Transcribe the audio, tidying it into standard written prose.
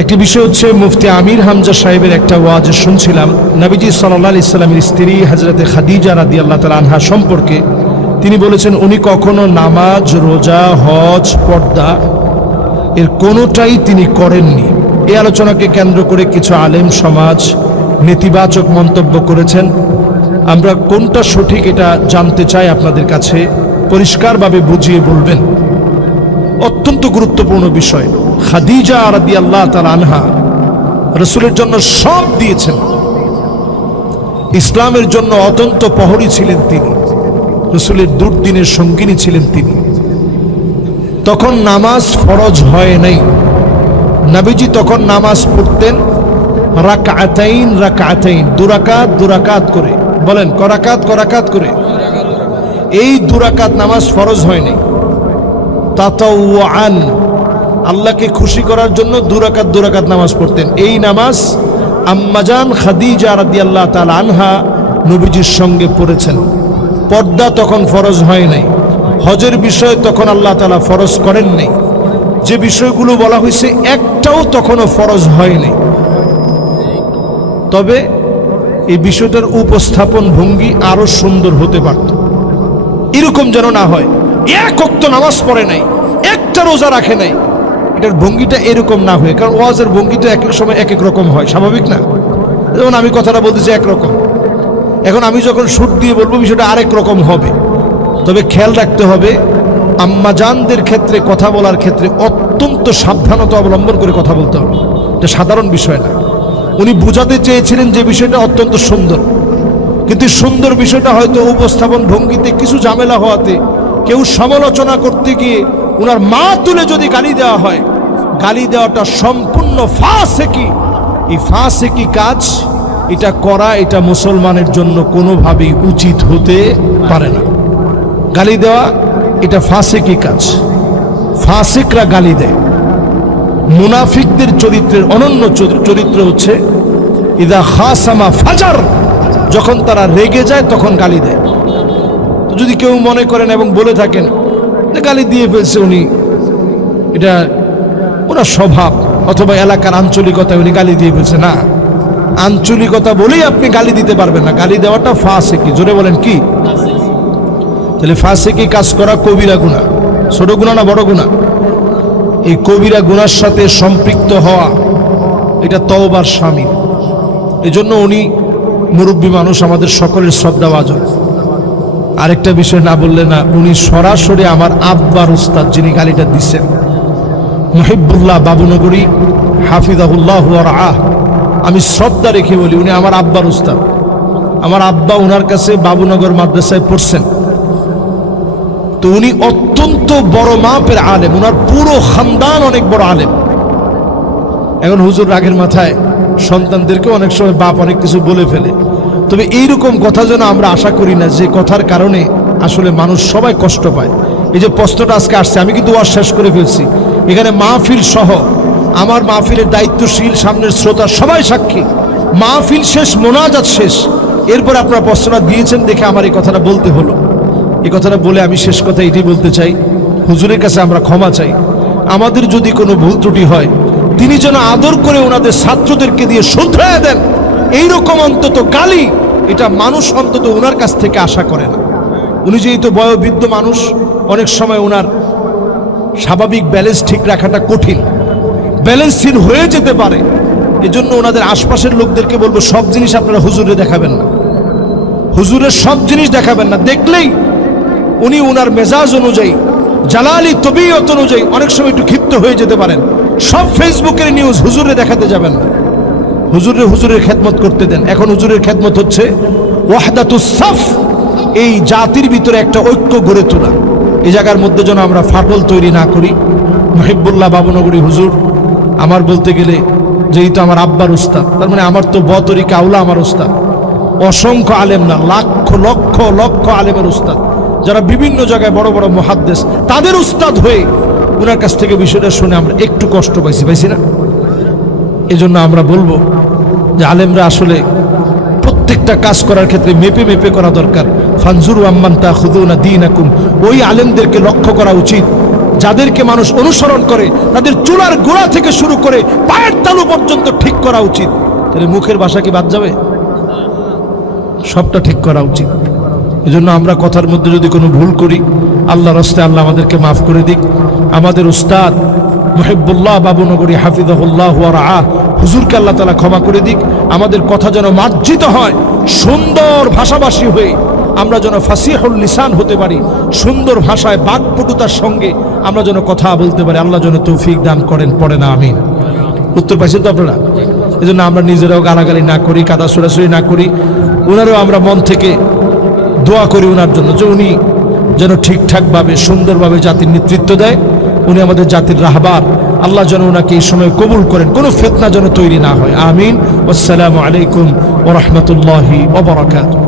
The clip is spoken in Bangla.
একটি বিষয় হচ্ছে মুফতি আমির হামজা সাহেবের একটা ওয়াজ শুনছিলাম। নবীজি সাল্লাল্লাহু আলাইহি সাল্লামের স্ত্রী হযরতে খাদিজা রাদিয়াল্লাহু তাআলা আনহা সম্পর্কে তিনি বলেছেন, উনি কখনো নামাজ, রোজা, হজ, পর্দা এর কোনোটাই তিনি করেননি। এই আলোচনাকে কেন্দ্র করে কিছু আলেম সমাজ নেতিবাচক মন্তব্য করেছেন। আমরা কোনটা সঠিক এটা জানতে চাই, আপনাদের কাছে পরিষ্কারভাবে বুঝিয়ে বলবেন। অত্যন্ত গুরুত্বপূর্ণ বিষয়। খাদিজা রাদিয়াল্লাহু তাআলা আনহা রাসূলের জন্য সব দিয়েছেন, ইসলামের জন্য অত্যন্ত প্রহরী ছিলেন তিনি, রাসূলের দুর্দিনের সঙ্গিনী ছিলেন তিনি। তখন নামাজ ফরজ হয় নাই। নবীজি তখন নামাজ পড়তেন রাকাতাইন রাকাতাইন, দুরাকাত করে। বলেন করাকাত করে। এই দুরাকাত নামাজ ফরজ হয় নাই। তাতাওয়ান, আল্লাহকে খুশি করার জন্য দুরাকাত নামাজ পড়তেন। এই নামাজ আম্মাজান খাদিজা রাদিয়াল্লাহু তাআলা আনহা নবীজির সঙ্গে পড়েছেন। পর্দা তখন ফরজ হয় নাই। হজের বিষয় তখন আল্লাহ তাআলা ফরজ করেন নাই। যে বিষয়গুলো বলা হয়েছে একটাও তখনও ফরজ হয় নাই। তবে এই বিষয়টার উপস্থাপন ভঙ্গি আরো সুন্দর হতে পারত। এরকম যেন না হয় এক ওয়াক্ত নামাজ পড়ে নাই, একটা রোজা রাখে নাই, এটার ভঙ্গিটা এরকম না হয়। কারণ ওয়াজের ভঙ্গি তো এক এক সময় এক এক রকম হয়, স্বাভাবিক না? যেমন আমি কথাটা বলতেছি একরকম, এখন আমি যখন সুর দিয়ে বলবো বিষয়টা আরেক রকম হবে। তবে খেয়াল রাখতে হবে, আম্মাজানদের ক্ষেত্রে কথা বলার ক্ষেত্রে অত্যন্ত সাবধানতা অবলম্বন করে কথা বলতে হবে। এটা সাধারণ বিষয় না। উনি বুঝাতে চেয়েছিলেন যে বিষয়টা অত্যন্ত সুন্দর, কিন্তু সুন্দর বিষয়টা হয়তো উপস্থাপন ভঙ্গিতে কিছু ঝামেলা হওয়াতে কেউ সমালোচনা করতে গিয়ে উনার মা তুলে যদি গালি দেওয়া হয়, গালি দেওয়াটা সম্পূর্ণ ফাসেকি। এই ফাসেকি কাজ এটা করা, এটা মুসলমানের জন্য কোনোভাবেই উচিত হতে পারে না। গালি দেওয়া এটা ফাসেকি কাজ। ফাসিকরা গালি দেয়। মুনাফিকদের চরিত্রের অনন্য চরিত্র হচ্ছে ইদা খাসামা ফাজার, যখন তারা রেগে যায় তখন গালি দেয়। তো যদি কেউ মনে করেন এবং বলে থাকেন যে গালি দিয়ে ফেলছে উনি, এটা ওনার স্বভাব অথবা এলাকার আঞ্চলিকতায় উনি গালি দিয়ে ফেলছে, না, আঞ্চলিকতা বলেই আপনি গালি দিতে পারবেন না। গালি দেওয়াটা ফাসেকি। জোরে বলেন কি? তাহলে ফাসেকি কাজ করা কবিরা গুনাহ। ছোট গুনাহ না বড় গুনাহ? এই কবিরা গুনার সাথে সম্পৃক্ত হওয়া এটা তওবার শামিল। এজন্য উনি মুরব্বী মানুষ, আমাদের সকলের শ্রদ্ধাভাজন। আরেকটা বিষয় না বললে না, উনি সরাসরি আমার আব্বার উস্তাদ, যিনি গালিটা দিচ্ছেন, মুহিবুল্লাহ বাবুনগরী হাফিজাহুল্লাহ ওয়া রাআহ। আমি শ্রদ্ধা রেখে বলি, উনি আমার আব্বার উস্তাদ। আমার আব্বা উনার কাছে বাবুনগর মাদ্রাসায় পড়ছেন। তো উনি অত্যন্ত বড় মাপের আলেম, উনার পুরো খানদান অনেক বড় আলেম। এখন হুজুর রাগের মাথায় সন্তানদেরকে অনেক সময় বাপ অনেক কিছু বলে ফেলে। তবে এইরকম কথা যেন আমরা আশা করি না যে কথার কারণে আসলে মানুষ সবাই কষ্ট পায়। এই যে প্রশ্নটা আজকে আসছে, আমি কিন্তু ওয়াজ শেষ করে ফেলছি। এখানে মাহফিল সহ আমার মাহফিলের দায়িত্বশীল সামনের শ্রোতা সবাই সাক্ষী। মাহফিল শেষ, মোনাজাত শেষ, এরপর আপনারা প্রশ্নটা দিয়েছেন দেখে আমার এই কথাটা বলতে হলো। এই কথাটা বলে আমি শেষ কথা এটাই বলতে চাই, হুজুরের কাছে আমরা ক্ষমা চাই। আমাদের যদি কোনো ভুল ত্রুটি হয়, তিনি যেন আদর করে ওনাদের ছাত্রদেরকে দিয়ে শুধরায়া দেন। এইরকম অন্তত গালি, এটা মানুষ অন্তত ওনার কাছ থেকে আশা করে না। উনি যেহেতু বয়োবৃদ্ধ মানুষ, অনেক সময় ওনার স্বাভাবিক ব্যালেন্স ঠিক রাখাটা কঠিন, ব্যালেন্সহীন হয়ে যেতে পারে। এজন্য ওনাদের আশপাশের লোকদেরকে বলবো, সব জিনিস আপনারা হুজুরে দেখাবেন না, হুজুরের সব জিনিস দেখাবেন না। দেখলেই উনি ওনার মেজাজ অনুযায়ী, জালালি তবিয়ত অনুযায়ী অনেক সময় একটু ক্ষিপ্ত হয়ে যেতে পারেন। সব ফেসবুকের নিউজ হুজুরে দেখাতে যাবেন না। হুজুরের খেদমত করতে দেন। এখন হুজুরের খেদমত হচ্ছে ওয়াহদাতুস সাফ, এই জাতির ভিতরে একটা ঐক্য গড়ে তোলা। এই জায়গার মধ্যে যেন আমরা ফাটল তৈরি না করি। মুহিবুল্লাহ বাবুনগরী হুজুর আমার বলতে গেলে যেহেতু আমার আব্বার উস্তাদ, তার মানে আমার তো বতরিকা আউলা আমার উস্তাদ। অসংখ্য আলেম না, লক্ষ লক্ষ লক্ষ আলেমের উস্তাদ, যারা বিভিন্ন জায়গায় বড় বড় মুহাদ্দিস, তাদের উস্তাদ হয়ে ওনার কাছ থেকে বিষয়টা শুনে আমরা একটু কষ্ট পাইছি না? এজন্য আমরা বলবো যে আলেমরা আসলে প্রত্যেকটা কাজ করার ক্ষেত্রে মেপে মেপে করা দরকার। ফানজুরু আম্মান তাখুযুনা দীনাকুম, ওই আলেমদেরকে লক্ষ্য করা উচিত যাদেরকে মানুষ অনুসরণ করে, তাদের চুলার গোড়া থেকে শুরু করে পায়ের তালু পর্যন্ত ঠিক করা উচিত, তাহলে মুখের ভাষা কি বাদ যাবে? সবটা ঠিক করা উচিত। এজন্য আমরা কথার মধ্যে যদি কোনো ভুল করি, আল্লাহর রাস্তায় আল্লাহ আমাদেরকে মাফ করে দিক। আমাদের উস্তাদ মুহিব্বুল্লাহ বাবুনগরী হাফিজাহুল্লাহ ওয়া রাআহ হুজুরকে আল্লাহ তাআলা ক্ষমা করে দিক। আমাদের কথা যেন মার্জিত হয়, সুন্দর ভাষাভাষী হয়ে আমরা যেন ফাসিহুল লিসান হতে পারি, সুন্দর ভাষায় বাকপটুতার সঙ্গে আমরা যেন কথা বলতে পারি। আল্লাহ যেন তৌফিক দান করেন, পড়ে না আমিন। উত্তর পাইছেন তো আপনারা? এজন্য আমরা নিজেরাও গালাগালি না করি, কাদা ছুড়াছুড়ি না করি, ওনারও আমরা মন থেকে দোয়া করি ওনার জন্য, যে উনি যেন ঠিকঠাকভাবে সুন্দরভাবে জাতির নেতৃত্ব দেয়। উনি আমাদের জাতির রাহবার, আল্লাহ যেন ওনাকে এই সময় কবুল করেন, কোনো ফিতনা যেন তৈরি না হয়। আমিন। আসসালামু আলাইকুম ওয়া রাহমাতুল্লাহি ওয়া বারাকাতুহু।